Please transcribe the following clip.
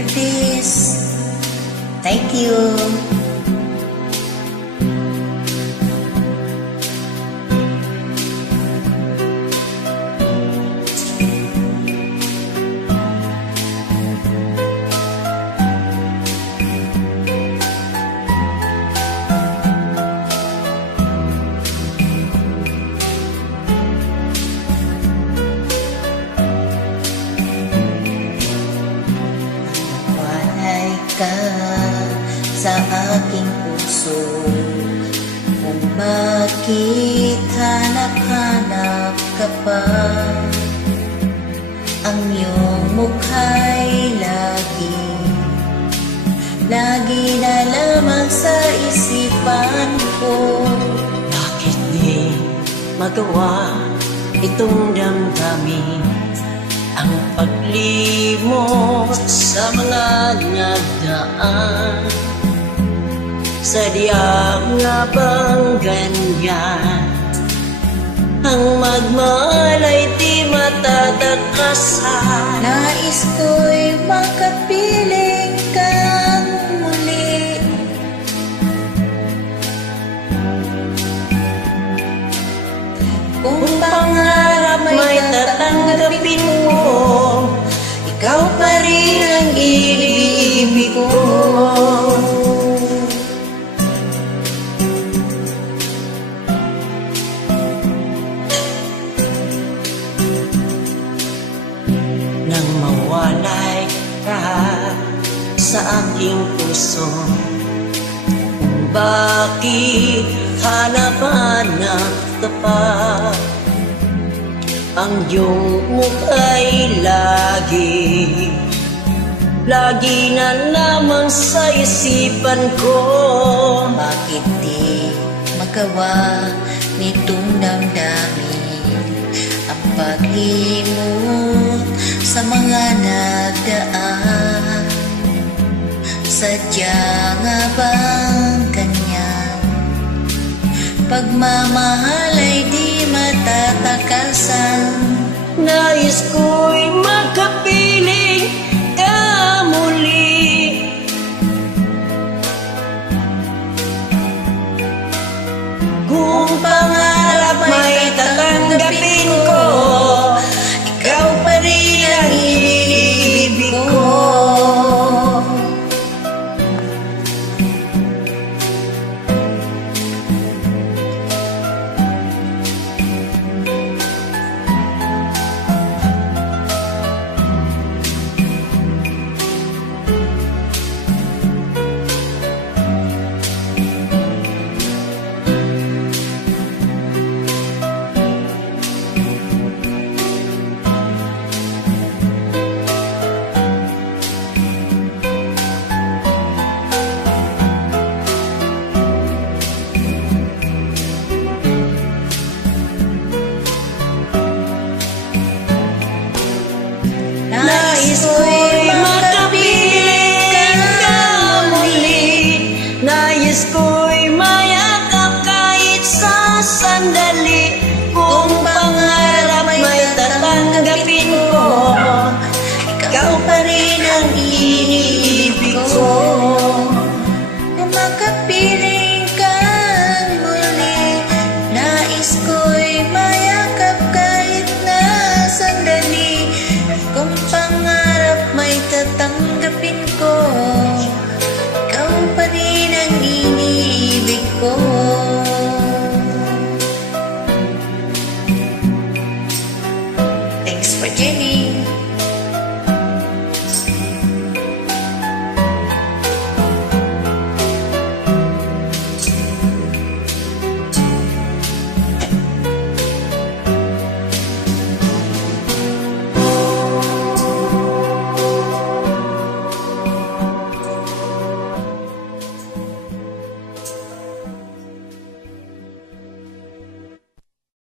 Lourdes. Thank you. Ka sa aking puso, kung bakit hanap-hanap ka pa. Ang iyong mukha'y lagi na lamang sa isipan ko. Bakit di magawa itong damdamin ang paglimot sa mga nagdaan? Sadya nga bang ganyan ang magmahal ay di matatakasan? Nais ko'y makapiling kang muli. Kung pangarap may tatanggapin mo, ikaw pa rin ang ibig ko. Nang mawalay ka sa aking puso, kung bakit hanap-hanap ka pa. Ang iyong mukha'y lagi na lamang sa isipan ko. Bakit di magawa nitong damdamin ang paglimot sa mga nagdaan? Sadya nga bang ganyan? Pagmamahal ay di matatakasan. Nais ko'y makapiling ka muli. Kung pangarap may tatanggapin ko, ikaw pa rin ang ibig ko. Nais ko'y makapiling ka muli. Nais ko'y mayakap kahit sa sandali. Kung pangarap may tatanggapin ko, ikaw pa rin ang iniibig ko. Kung makapiling kang muli, nais ko'y mayakap kahit na sandali. Kung pangarap may tatanggapin ko, ikaw pa rin ang iniibig ko. Thanks for tuning.